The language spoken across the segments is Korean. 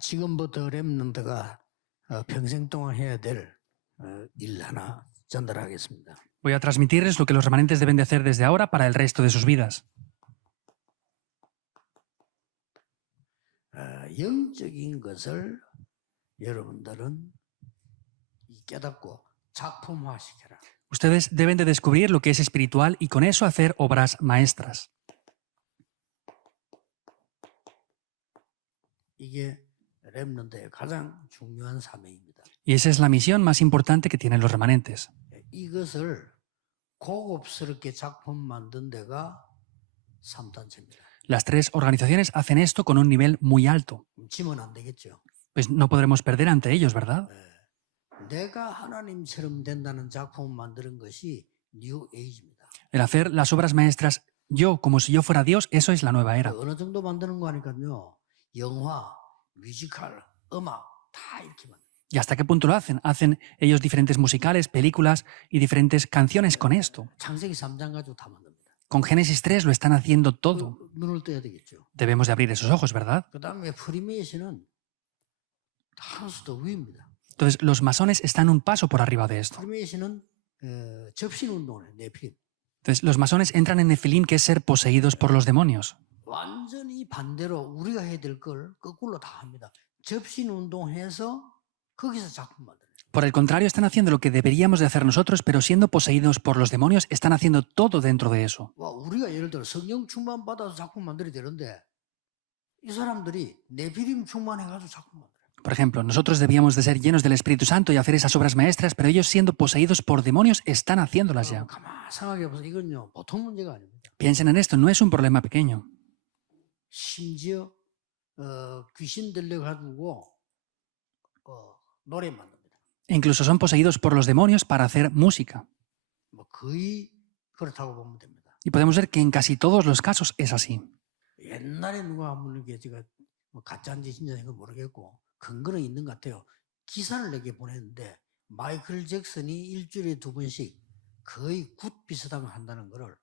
지금부터 렘넌트가 평생 동안 해야 될 일 하나 전달하겠습니다. Voy a transmitirles lo que los remanentes deben de hacer desde ahora para el resto de sus vidas. 영적인 것을 여러분들은 깨닫고 작품화시켜라. Ustedes deben de descubrir lo que es espiritual y con eso hacer obras maestras. 이게 렘넌트의 가장 중요한 사명입니다. Y esa es la misión más importante que tienen los remanentes. 이것을 고급스럽게 작품 만든 데가 3단체입니다. Las tres organizaciones hacen esto con un nivel muy alto. 지면 안 되겠죠. Pues no podremos perder ante ellos, ¿verdad? 내가 하나님처럼 된다는 작품을 만드는 것이 뉴 에이지입니다. El hacer las obras maestras yo como si yo fuera Dios, eso es la nueva era. 어느 정도 만드는 거 하니까요. 영화, 뮤지컬, 음악 다 이렇게 만들어요. ¿Y hasta qué punto lo hacen? Hacen ellos diferentes musicales, películas y diferentes canciones con esto. 창세기 3장 가지고 다 만듭니다. Con Génesis 3 lo están haciendo todo. 눈을 떠야 되겠죠. Debemos de abrir esos ojos, ¿verdad? 그다음에 프리메이슨은 한 수 더 위입니다. Entonces, los masones están un paso por arriba de esto. 프리메이슨은 접신 운동을 해, 네피림. Entonces, los masones entran en Nefilim, que es ser poseídos por los demonios. 완전히 반대로 우리가 해야 될 걸 거꾸로 다 합니다. 접신 운동해서 거기서 작품 만들어요. Por el contrario, están haciendo lo que deberíamos de hacer nosotros, pero siendo poseídos por los demonios, están haciendo todo dentro de eso. 와, 우리가 예를 들어 성령 충만 받아서 작품 만들어야 되는데 이 사람들이 네피림 충만해가지고 작품 만들어요. Por ejemplo, nosotros debíamos de ser llenos del Espíritu Santo y hacer esas obras maestras, pero ellos siendo poseídos por demonios están haciéndolas ya. 가만 생각해 보세요. 이건요 보통 문제가 아닙니다. Piensen en esto, no es un problema pequeño. 심지어 귀신 들려가지고 노래 만듭니다. E incluso son poseídos por los demonios para hacer música. 뭐 거의 그렇다고 보면 됩니다. Y podemos ver que en casi todos los casos es así. 옛날에 누가 한번 이게 제가 뭐 가짜인지 진짜인지 모르겠고 근거는 있는 것 같아요. 기사를 내게 보냈는데 마이클 잭슨이 일주일에 2번씩 거의 굿 비슷한 거 한다는 거를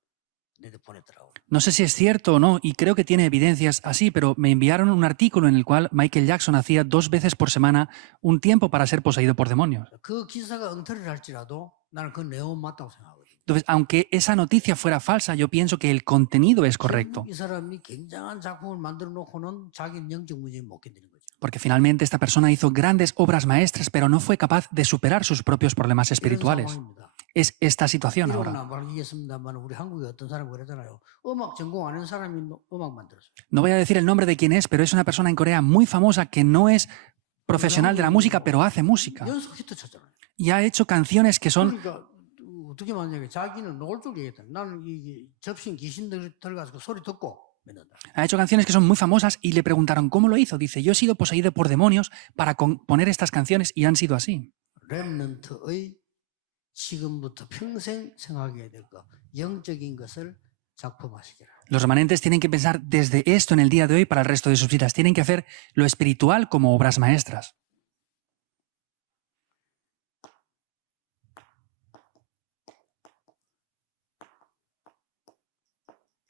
내게 보냈더라고요. No sé si es cierto o no, y creo que tiene evidencias así, pero me enviaron un artículo en el cual Michael Jackson hacía 2 veces por semana un tiempo para ser poseído por demonios. 그 기사가 엉터리를 할지라도 나는 그 내용 맞다고 생각하거든요. Entonces, aunque esa noticia fuera falsa, yo pienso que el contenido es correcto. 이 사람이 굉장한 작품을 만들어 놓고는 자기는 영적 문제를 못 견디는 거죠. Porque finalmente esta persona hizo grandes obras maestras, pero no fue capaz de superar sus propios problemas 이런 espirituales. 상황입니다. Es esta situación 이름은 ahora. 안 밝히겠습니다만 우리 한국에 어떤 사람이 그러잖아요. 음악 전공 안 하는 사람이 음악 만들었어요. No voy a decir el nombre de quién es, pero es una persona en Corea muy famosa que no es profesional de la música, pero hace música. 연속 히트 쳤잖아요. Y ha hecho canciones que son 그러니까 어떻게 만약에 자기는 노골적으로 얘기했다. 나는 이게 접신 귀신 들어가서 소리 듣고 믿는다. Ha hecho canciones que son muy famosas y le preguntaron cómo lo hizo. Dice, yo he sido poseído por demonios para componer estas canciones y han sido así. 렘넌트의 지금부터 평생 생각해야 될 거, 영적인 것을 작품화시켜라. Los remanentes tienen que pensar desde esto en el día de hoy para el resto de sus vidas. Tienen que hacer lo espiritual como obras maestras.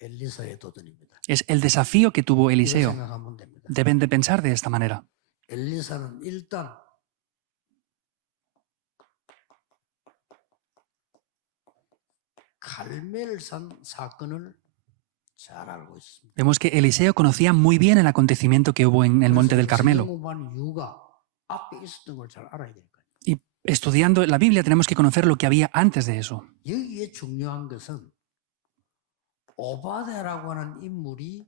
엘리사의 도전입니다. Es el desafío que tuvo 이렇게 Eliseo. 생각하면 됩니다. Deben de pensar de esta manera. 엘리사는 일단 갈멜산 사건을 잘 알고 있습니다. Vemos que Eliseo conocía muy bien el acontecimiento que hubo en el monte del Carmelo. 공부하는 이유가 앞에 있었던 걸 잘 알아야 되니까요. Y estudiando la Biblia tenemos que conocer lo que había antes de eso. 여기에 중요한 것은 오바댜라고 하는 인물이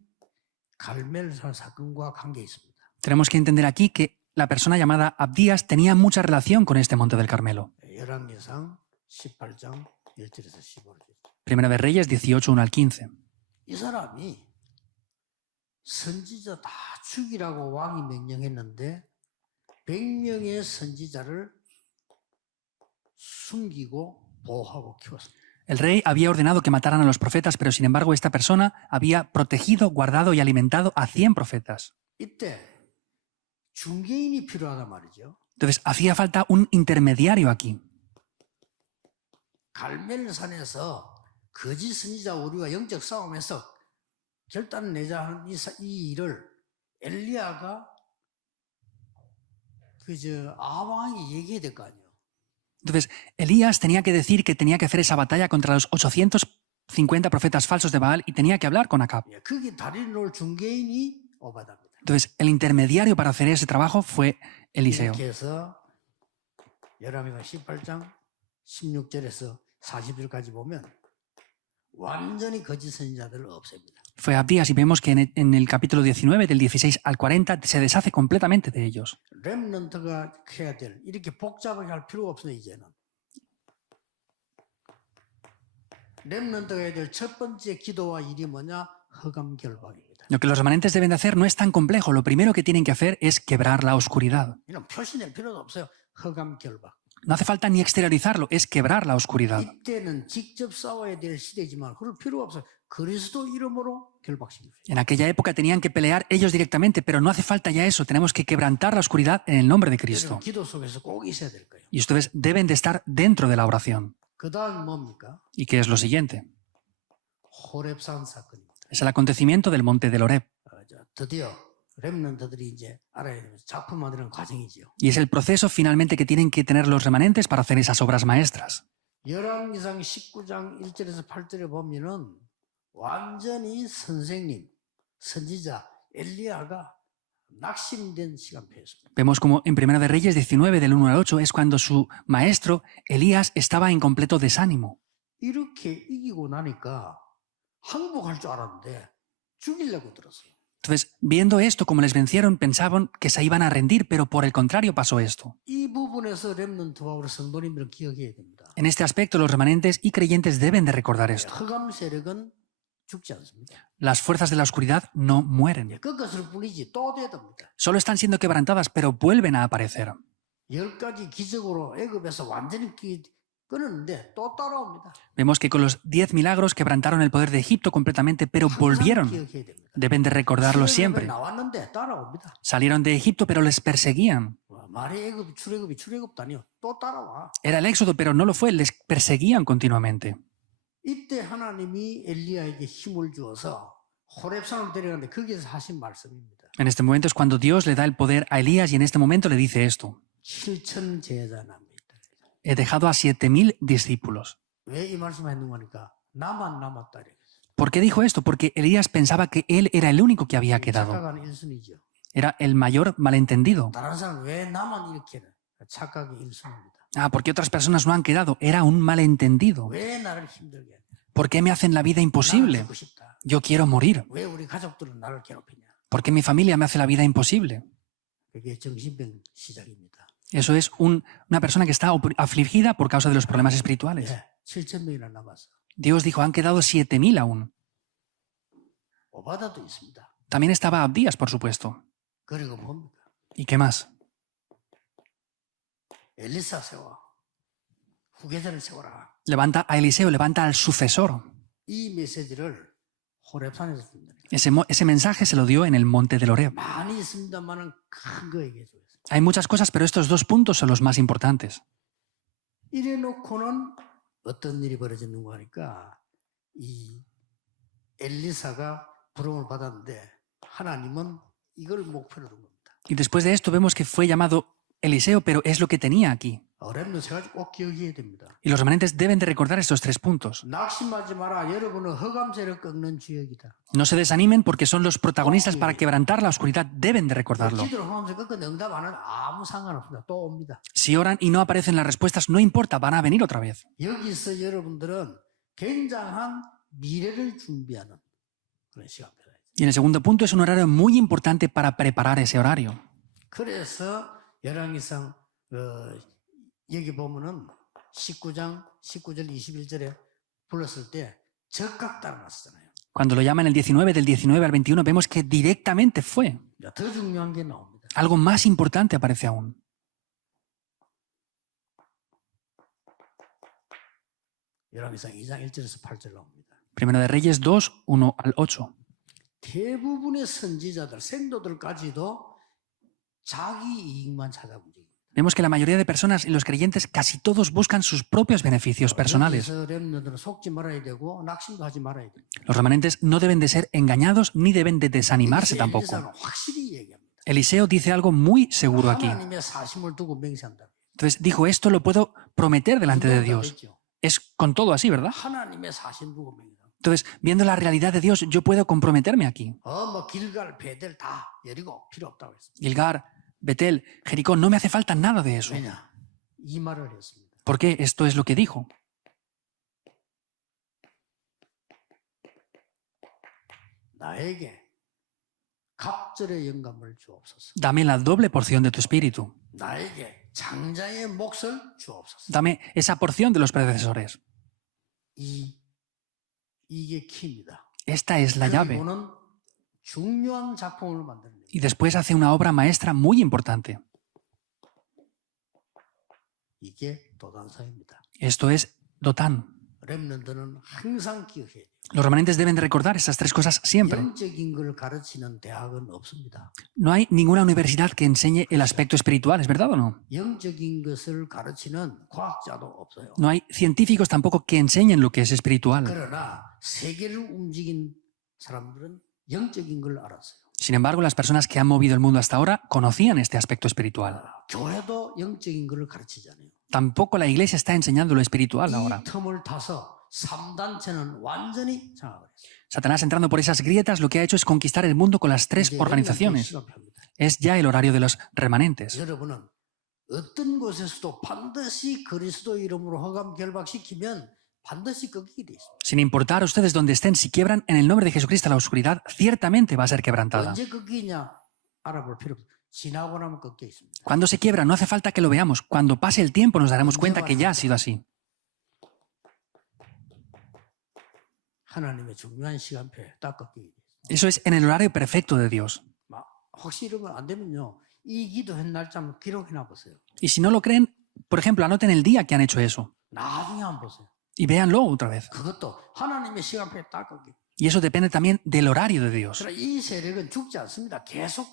갈멜산 사건과 관계 있습니다. Tenemos que entender aquí que la persona llamada Abdías tenía mucha relación con este monte del Carmelo. 열왕기상 18장 1절에서 15절. Primera de Reyes 18, 1 al 15. 이 사람이 선지자 다 죽이라고 왕이 명령했는데 100명의 선지자를 숨기고 보호하고 키웠습니다. El rey había ordenado que mataran a los profetas, pero sin embargo esta persona había protegido, guardado y alimentado a 100 profetas. 이때 중개인이 필요하단 말이죠. Entonces hacía falta un intermediario aquí. 갈멜산에서 거짓 선지자 우리와 영적 싸움에서 결단 내자 하는 이 일을 엘리야가 그저 아왕이 얘기해야 될 거 아니에요. Entonces, Elías tenía que decir que tenía que hacer esa batalla contra los 850 profetas falsos de Baal y tenía que hablar con Acab. 예, 그게 다리를 놓을 중개인이 오바다입니다. Entonces, el intermediario para hacer ese trabajo fue Eliseo. 이렇게 해서 열왕기상 18장 16절에서 40절까지 보면 완전히 거짓 선지자들을 없앱니다. Fue Abdías y vemos que en el capítulo 19, del 16 al 40, se deshace completamente de ellos. 렘넌트가 해야 될 이렇게 복잡하게 할 필요가 없어요. 이제는 렘넌트가 해야 될 첫 번째 기도와 일이 뭐냐? 흑암결박입니다. Lo que los remanentes deben de hacer no es tan complejo. Lo primero que tienen que hacer es quebrar la oscuridad. 이런 표시낼 필요도 없어요. 흑암결박. No hace falta ni exteriorizarlo, es quebrar la oscuridad. 이때는 직접 싸워야 될 시대지만 그럴 필요가 없어요. 그리스도 이름으로 결박시킵니다. En aquella época tenían que pelear ellos directamente, pero no hace falta ya eso. Tenemos que quebrantar la oscuridad en el nombre de Cristo. 기도 속에서 꼭 있어야 될 거예요. Y ustedes deben de estar dentro de la oración. 그다음 뭡니까? ¿Y qué es lo siguiente? 호렙산 사건입니다. Es el acontecimiento del monte del Horeb. 드디어 렘넌트들이 이제 알아야 되는 작품 만드는 과정이지요. Y es el proceso finalmente que tienen que tener los remanentes para hacer esas obras maestras. 열왕기상 19장 1절에서 8절에 보면은 완전히 선생님, 선지자 엘리야가 낙심된 시간표였습니다. Vemos como en 1 de Reyes 19, del 1 al 8, es cuando su maestro, Elías, estaba en completo desánimo. 이렇게 이기고 나니까 항복할 줄 알았는데 죽이려고 들었어요. Entonces, viendo esto, como les vencieron, pensaban que se iban a rendir, pero por el contrario pasó esto. 이 부분에서 렘넌트와 우리 성도님들은 기억해야 됩니다. En este aspecto, los remanentes y creyentes deben de recordar esto. 흑암 세력은 죽지 않습니다. Las fuerzas de la oscuridad no mueren. 꺾었을 뿐이지 또 돼답니다. Solo están siendo quebrantadas, pero vuelven a aparecer. 10가지 기적으로 애굽에서 완전히 끊었는데 또 따라옵니다. Vemos que con los 10 milagros quebrantaron el poder de Egipto completamente, pero 항상 volvieron. 기억해야 됩니다. Deben de recordarlo siempre. 나왔는데 따라옵니다. Salieron de Egipto, pero les perseguían. 말의 애굽이 출애굽도 아니요. 또 따라와. Era el éxodo, pero no lo fue. Les perseguían continuamente. 이때 하나님이 엘리야에게 힘을 주어서 호렙산을 데려가는데 거기서 하신 말씀입니다. En este momento es cuando Dios le da el poder a Elías y en este momento le dice esto. 7천 제자납니다. He dejado a 7,000 discípulos. 왜 이 말씀을 했는 거니까 나만 남았다 이랬어요. ¿Por qué dijo esto? Porque Elías pensaba que él era el único que había quedado. 착각하는 일순이죠. Era el mayor malentendido. 다른 사람 왜 나만 이렇게 해? 착각의 일순입니다. Ah, ¿por qué otras personas no han quedado? Era un malentendido. 왜 나를 힘들게 해? ¿Por qué me hacen la vida imposible? 나는 죽고 싶다. Yo quiero morir. 왜 우리 가족들은 나를 괴롭히냐? ¿Por qué mi familia me hace la vida imposible? 그게 정신병 시작입니다. Eso es una persona que está afligida por causa de los problemas espirituales. 예, 7천 명이나 남았어. Dios dijo, han quedado 7,000 aún. 오바다도 있습니다. También estaba Abdías, por supuesto. 그리고 뭡니까? ¿Y qué más? 엘리사 세워. 후계자를 세워라. Levanta a Eliseo, levanta al sucesor. 이 메시지를 호렙산에서 준다. Ese mensaje se lo dio en el monte del Horeb. 많이 있습니다만은 큰 거 얘기해줘요. Hay muchas cosas, pero estos dos puntos son los más importantes. 이래 놓고는 어떤 일이 벌어졌는가 하니까 이 엘리사가 부름을 받았는데 하나님은 이걸 목표로 둔 겁니다. Y después de esto vemos que fue llamado Eliseo, pero es lo que tenía aquí. 렘넌트 세 가지 꼭 기억해야 됩니다. Y los remanentes deben de recordar estos 3 puntos. 낙심하지 마라. 여러분은 흑암세를 꺾는 주역이다. No se desanimen porque son los protagonistas para quebrantar la oscuridad. Deben de recordarlo. 기도로 흑암세 꺾는 응답 안 하면 아무 상관없습니다. 또 옵니다. Si oran y no aparecen las respuestas, no importa, van a venir otra vez. 여기서 여러분들은 굉장한 미래를 준비하는 그런 시간입니다. Y en el segundo punto es un horario muy importante para preparar ese horario. 그래서 열왕기상 여기 보면은 19장 19절 21절에 불렀을 때 적각 따라놨잖아요. Cuando lo llaman el 19, del 19 al 21, vemos que directamente fue. 더 중요한 게 나옵니다. Algo más importante aparece aún. 열왕기상 2장 1절에서 8절 나옵니다. Primero de Reyes 2, 1 al 8. 대부분의 선지자들, 생도들까지도 자기 이익만 찾아 움직입니다. Vemos que la mayoría de personas y los creyentes casi todos buscan sus propios beneficios personales. 여기서 렘넌트는 속지 말아야 되고 낙심도 하지 말아야 됩니다. Los remanentes no deben de ser engañados ni deben de desanimarse 여기서 tampoco. 엘리사는 확실히 얘기합니다. Eliseo dice algo muy seguro aquí. 하나님의 사심을 두고 맹세한다. Entonces dijo, esto lo puedo prometer delante de Dios. 됐죠? Es con todo así, ¿verdad? 하나님의 사심 두고 맹세한다. Entonces, viendo la realidad de Dios, yo puedo comprometerme aquí. 뭐 길갈 베델 다 여리고 필요 없다고 했습니다. Gilgar, Betel, Jericó, no me hace falta nada de eso. 왜냐? 이 말을 했습니다. Porque esto es lo que dijo. 나에게 갑절의 영감을 주옵소서. Dame la doble porción de tu espíritu. 나에게 장자의 몫을 주옵소서. Dame esa porción de los predecesores. 이게 키입니다. Esta es la llave. 그리고는 중요한 작품을 만듭니다. Y después hace una obra maestra muy importante. 이게 도단서입니다. Esto es Dotán. 렘넌트는 항상 기억해야 돼요. Los remanentes deben de recordar estas tres cosas siempre. 영적인 걸 가르치는 대학은 없습니다. No hay ninguna universidad que enseñe el aspecto espiritual, ¿es verdad o no? 영적인 것을 가르치는 과학자도 없어요. No hay científicos tampoco que enseñen lo que es espiritual. 그러나 세계를 움직인 사람들은 영적인 걸 알았어요. Sin embargo, las personas que han movido el mundo hasta ahora conocían este aspecto espiritual. 교회도 영적인 걸 가르치잖아요. Tampoco la iglesia está enseñando lo espiritual ahora. 이 틈을 타서 3단체는 완전히 장악을 했어요. Satanás, entrando por esas grietas, lo que ha hecho es conquistar el mundo con las tres organizaciones. Es ya el horario de los remanentes. 여러분은 어떤 곳에서도 반드시 그리스도 이름으로 허감 결박시키면 반드시 꺾이게 돼 있습니다. Sin importar ustedes donde estén, si quiebran en el nombre de Jesucristo la oscuridad, ciertamente va a ser quebrantada. 언제 꺾이냐 알아볼 필요 없어요. 지나고 나면 꺾여 있습니다. Cuando se quiebra, no hace falta que lo veamos. Cuando pase el tiempo nos daremos cuenta que ya ha sido así. 하나님의 중요한 시간표에 딱 꺾이게 돼 있습니다. Eso es en el horario perfecto de Dios. 혹시 이러면 안 되면요. 이 기도한 날짜 기록해놔 보세요. Y si no lo creen, por ejemplo, anoten el día que han hecho eso. 나중에 한번 보세요. Y véanlo otra vez. 그것도 하나님의 시간표에 딱 꺾여. Y eso depende también del horario de Dios. 그러나 이 세력은 죽지 않습니다. 계속.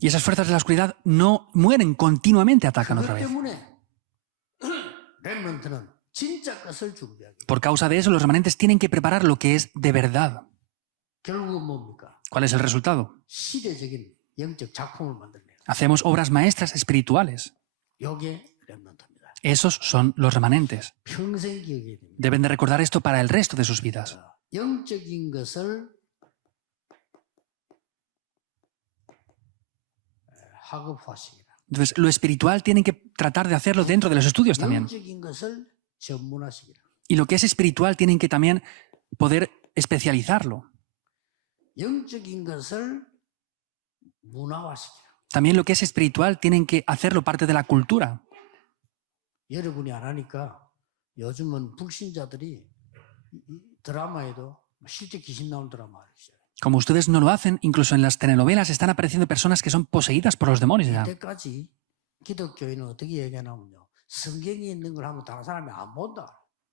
Y esas fuerzas de la oscuridad no mueren, continuamente atacan otra 그것 vez. 때문에 렘넌트는 진짜 것을 준비하기. Por causa de eso, los remanentes tienen que preparar lo que es de verdad. 결국은 뭡니까? ¿Cuál es el resultado? 시대적인 영적 작품을 만들어내요. Hacemos obras maestras espirituales. 요게 렘넌트입니다. Esos son los remanentes. 평생 기억해야 됩니다. Deben de recordar esto para el resto de sus vidas. 영적인 것을 학업화시키라. Entonces, lo espiritual tienen que tratar de hacerlo dentro de los estudios también. 영적인 것을 전문화시키라. Y lo que es espiritual tienen que también poder especializarlo. 영적인 것을 문화화시키라. También lo que es espiritual tienen que hacerlo parte de la cultura. 여러분이 안 하니까 요즘은 불신자들이 이 드라마에도 실제 귀신 나온 드라마 알죠. Como ustedes no lo hacen, incluso en las telenovelas están apareciendo personas que son poseídas por los demonios ya. 이때까지 기독교인은 어떻게 얘기하냐면요. 성경에 있는 걸 하면 다른 사람이 안 본다.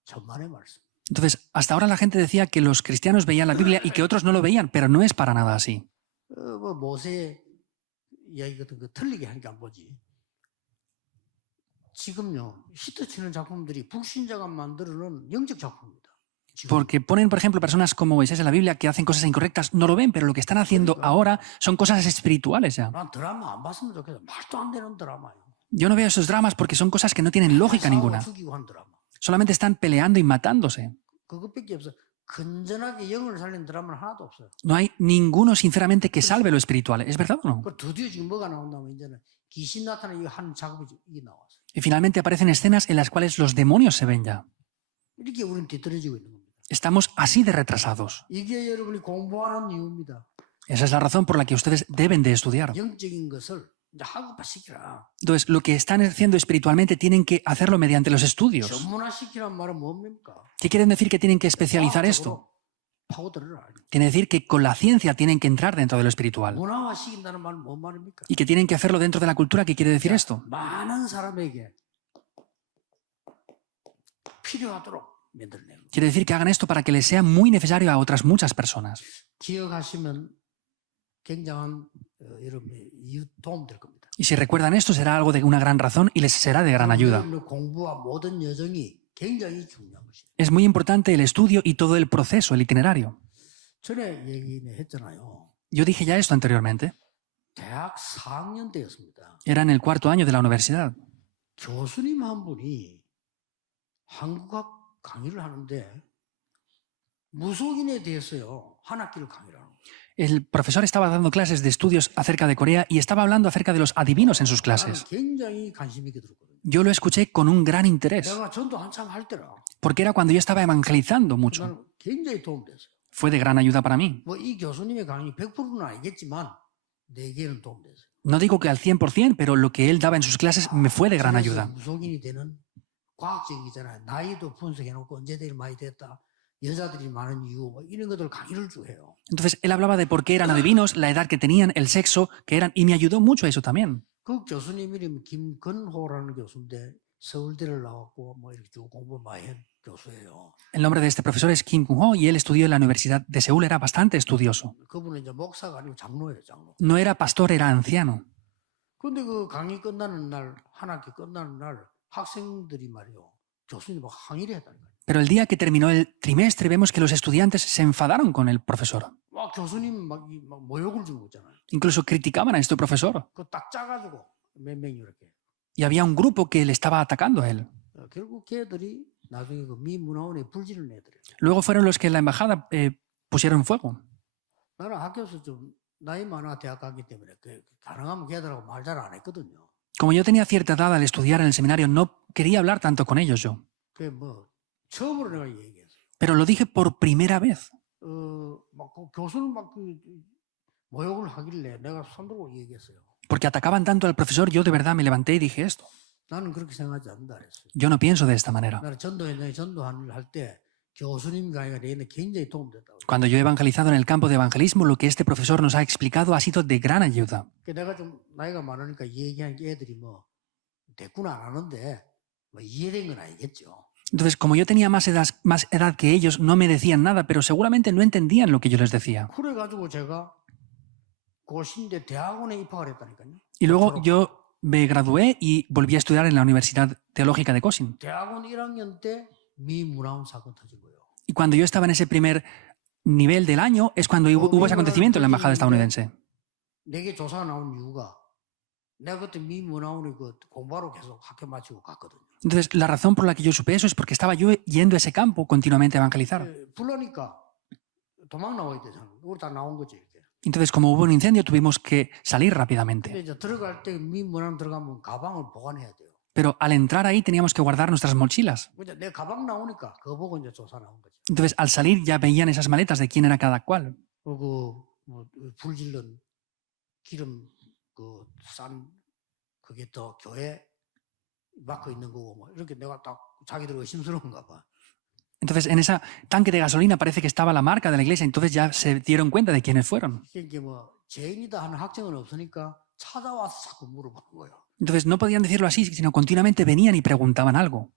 천만의 말씀. Entonces, hasta ahora la gente decía que los cristianos veían la Biblia y que otros no lo veían, pero no es para nada así. 뭐 모세 이야기 같은 거 틀리게 하니까 안 보지. 지금요 히트 치는 작품들이 불신자가 만들어놓은 영적 작품입니다. 지금. Porque ponen, por ejemplo, personas como Moisés en la Biblia que hacen cosas incorrectas, no lo ven, pero lo que están haciendo ahora son cosas espirituales ya. 난 드라마 안 봤으면 좋겠어. 말도 안 되는 드라마예요. Yo no veo esos dramas porque son cosas que no tienen lógica 싸우고 ninguna. 죽이고 한 드라마. Solamente están peleando y matándose. 그것밖에 없어. 건전하게 영을 살리는 드라마는 하나도 없어요. No hay ninguno, sinceramente, que salve lo espiritual. ¿Es verdad o no? 그 드디어 지금 뭐가 나온다면 이제는 귀신 나타나는 한 작업이 이게 나왔어요. Y finalmente aparecen escenas en las cuales los demonios se ven ya. 이렇게 우리는 뒤떨어지고 있는 겁니다. Estamos así de retrasados. 이게 여러분이 공부하는 이유입니다. Esa es la razón por la que ustedes deben de estudiar. 영적인 것을 이제 학업화시키라. Entonces, lo que están haciendo espiritualmente tienen que hacerlo mediante los estudios. 전문화시키란 말은 뭡니까? ¿Qué quieren decir que tienen que especializar esto? 파고들어라. Quiere decir que con la ciencia tienen que entrar dentro de lo espiritual. 문화화시킨다는 말은 뭔 말입니까? Y que tienen que hacerlo dentro de la cultura. ¿Qué quiere decir esto? 많은 사람에게 필요하도록 만들어내는 거예요. Quiere decir que hagan esto para que les sea muy necesario a otras muchas personas. 기억하시면 굉장한 여러분의 도움 될 겁니다. Y si recuerdan esto, será algo de una gran razón y les será de gran ayuda. 여러분의 공부와 모든 여정이 굉장히 중요한 것이에요. Es muy importante el estudio y todo el proceso, el itinerario. 전에 얘기했잖아요. Yo dije ya esto anteriormente. 대학 4학년 때였습니다. Era en el cuarto año de la universidad. 교수님 한 분이 한국학 강의를 하는데 무속인에 대해서요 한 학기를 강의를 하는 거예요. El profesor estaba dando clases de estudios acerca de Corea y estaba hablando acerca de los adivinos en sus 나는 clases. 굉장히 관심 있게 들었거든요. Yo lo escuché con un gran interés, 내가 전도 한참 할 때라 porque era cuando yo estaba evangelizando mucho. 나는 굉장히 도움됐어요. Fue de gran ayuda para mí. 뭐 이 교수님의 강의 100%는 아니겠지만 내게는 도움됐어요. No digo que al 100%, pero lo que él daba en sus clases me fue de gran 그래서 ayuda. 무속인이 되는 과학적이잖아요. 나이도 분석해놓고 언제 제일 많이 됐다. 여자들이 많은 이유 뭐 이런 것들 강의를 쭉 해요. Entonces él hablaba de por qué eran adivinos, la edad que tenían, el sexo que eran, y me ayudó mucho eso también. 그 교수님 이름이 김건호라는 교수인데 서울대를 나왔고 뭐 이렇게 쭉 공부 많이 한 교수예요. El nombre de este profesor es Kim Kun-ho y él estudió en la Universidad de Seúl, era bastante estudioso. 그분은 이제 목사가 아니고 장로예요, 장로. No era pastor, era anciano. 근데 그 강의 끝나는 날, 한 학기 끝나는 날 학생들이 말이요. 교수님 막 항의를 했다는 거예요. Pero el día que terminó el trimestre vemos que los estudiantes se enfadaron con el profesor. 막 교수님 막 모욕을 주고 있잖아요. Incluso criticaban a este profesor. 그 딱 짜가지고 몇 명이 이렇게. Y había un grupo que le estaba atacando a él. 결국 걔들이 나중에 그 미 문화원에 불지른 애들이에요. Luego fueron los que en la embajada pusieron fuego. 나는 학교에서 좀 나이 많아 대학 가기 때문에 가능하면 걔들하고 말 잘 안 했거든요. Como yo tenía cierta edad al estudiar en el seminario, no quería hablar tanto con ellos yo. 그 뭐 처음으로 내가 얘기했어요. Pero lo dije por primera vez. 막 그 교수는 막 그 모욕을 하길래 내가 손들고 얘기했어요. Porque atacaban tanto al profesor, yo de verdad me levanté y dije esto. 나는 그렇게 생각하지 않는다 그랬어요. Yo no pienso de esta manera. 나는 전도 현장에 전도를 할 때 교수님 강의가 내내 굉장히 도움됐다고. Cuando yo he evangelizado en el campo de evangelismo, lo que este profesor nos ha explicado ha sido de gran ayuda. 내가 좀 나이가 많으니까 얘기한 게 애들이 뭐 대꾸는 안 하는데 뭐 이해된 건 아니겠죠. Entonces, como yo tenía más edad que ellos, no me decían nada, pero seguramente no entendían lo que yo les decía. 그래가지고 제가 고신대 대학원에 입학을 했다니까요. Y luego yo me gradué y volví a estudiar en la Universidad Teológica de Kosin. 대학원 1학년 때 미문화원 사건 터진 거예요. Y cuando yo estaba en ese primer nivel del año es cuando hubo ese acontecimiento en la embajada estadounidense. 내게 조사가 나온 이유가 내가 그때 미문화원에 그 공부하러 계속 학교 마치고 갔거든요. Entonces, la razón por la que yo supe eso es porque estaba yo yendo a ese campo continuamente a evangelizar. 불러니까 도망 나와야 되잖아. 우리 다 나온 거지 이렇게. Entonces, como hubo un incendio, tuvimos que salir 근데 rápidamente. 이제 들어갈 때 미문화원 들어가면 가방을 보관해야 돼요. Pero al entrar ahí teníamos que guardar nuestras mochilas. 이제 내 가방 나오니까 그거 보고 이제 조사 나온 거지. Entonces, al salir ya veían esas maletas de quién era cada cual. 그리고 뭐 불질른 기름 그 싼 그게 또 교회 막혀 있는 거고 뭐 이렇게 내가 딱 자기들 의심스러운가 봐. Entonces, en ese tanque de gasolina parece que estaba la marca de la iglesia, entonces ya se dieron cuenta de quiénes fueron. 이게 뭐 죄인이다 하는 확정은 없으니까 찾아와서 자꾸 물어보는 거예요. Entonces, no podían decirlo así, sino continuamente venían y preguntaban algo.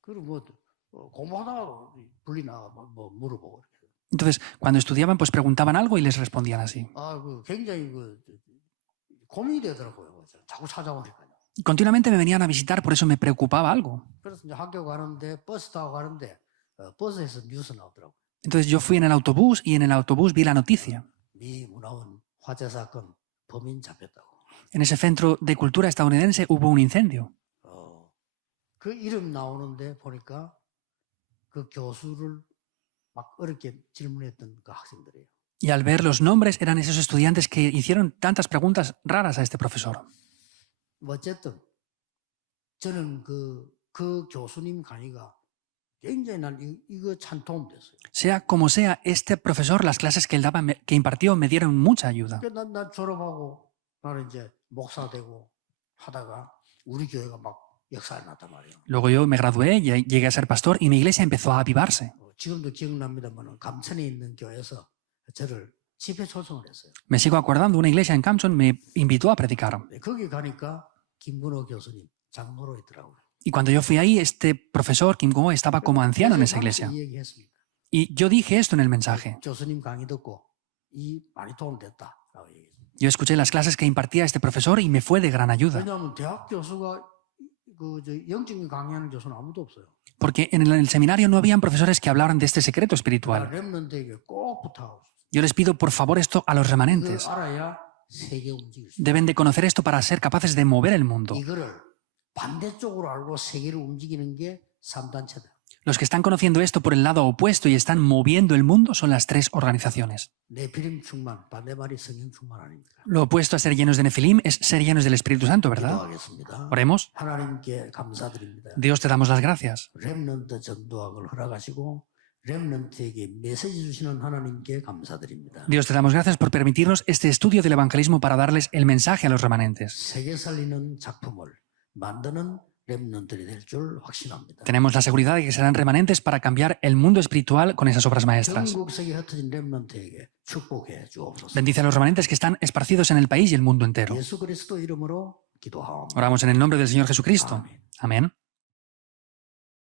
그리고 뭐 공부하다가 불리나 뭐 물어보고. Entonces, cuando estudiaban, pues preguntaban algo y les respondían así. 그 굉장히 그 고민이 되더라고요. 자꾸 찾아오니까요. Y continuamente me venían a visitar, por eso me preocupaba algo. 그래서 이제 학교 가는데 버스 타고 가는데 버스에서 뉴스 나오더라고요. Entonces yo fui en el autobús y en el autobús vi la noticia. 미 문화원 화재 사건 범인 잡혔다고. En ese centro de cultura estadounidense hubo un incendio. 그 이름 나오는데 보니까 그 교수를 막 어렵게 질문했던 그 학생들이에요. Y al ver los nombres eran esos estudiantes que hicieron tantas preguntas raras a este profesor. 어쨌든 저는 그 교수님 강의가 굉장히 난 이거 참 도움됐어요. Sea como sea, este profesor, las clases que él daba, que impartió, me dieron mucha ayuda. 난 졸업하고 나는 이제 목사 되고 하다가 우리 교회가 막 역사를 났단 말이에요. Luego yo me gradué, llegué a ser pastor y mi iglesia empezó a avivarse. 지금도 기억납니다만 감천에 있는 교회에서 저를 집회 초청을 했어요. Me sigo acordando, una iglesia en Campson me invitó a predicar. 거기 가니까 김근호 교수님 장로로 있더라고요. Y cuando yo fui ahí, este profesor, Kim Go, estaba como anciano en esa iglesia. Y yo dije esto en el mensaje. 교수님 강의 듣고 이 많이 도움됐다라고 얘기했어요. Yo escuché las clases que impartía este profesor y me fue de gran ayuda. 왜냐하면 대학 교수가 영적인 강의하는 교수는 아무도 없어요. Porque en el seminario no habían profesores que hablaran de este secreto espiritual. 렘넌트에게 꼭 부탁하고. Yo les pido por favor esto a los remanentes. 알아야 세계 움직일 수 Deben de conocer esto para ser capaces de mover el mundo. 이거를 반대쪽으로 알고 세계를 움직이는 게 3단체다. Los que están conociendo esto por el lado opuesto y están moviendo el mundo son las tres organizaciones. 네피림 충만, 반대말이 성령 충만 아닙니까? Lo opuesto a ser llenos de Nefilim es ser llenos del Espíritu Santo, ¿verdad? 기도하겠습니다. Oremos. 하나님께 감사드립니다. Dios, te damos las gracias. 렘넌트 전도학을 허락하시고 렘넌트에게 메시지 주시는 하나님께 감사드립니다. Dios, te damos gracias por permitirnos este estudio del evangelismo para darles el mensaje a los remanentes. 세계 살리는 작품을 만드는 렘넌트들이 될 줄 확신합니다. Tenemos la seguridad de que serán remanentes para cambiar el mundo espiritual con esas obras maestras. 전국세계 흩어진 렘넌트에게 축복해 주옵소서. Bendice a los remanentes que están esparcidos en el país y el mundo entero. 예수 그리스도 이름으로 기도하옵나이다. Oramos en el nombre del Señor Jesucristo. 아멘. Amén.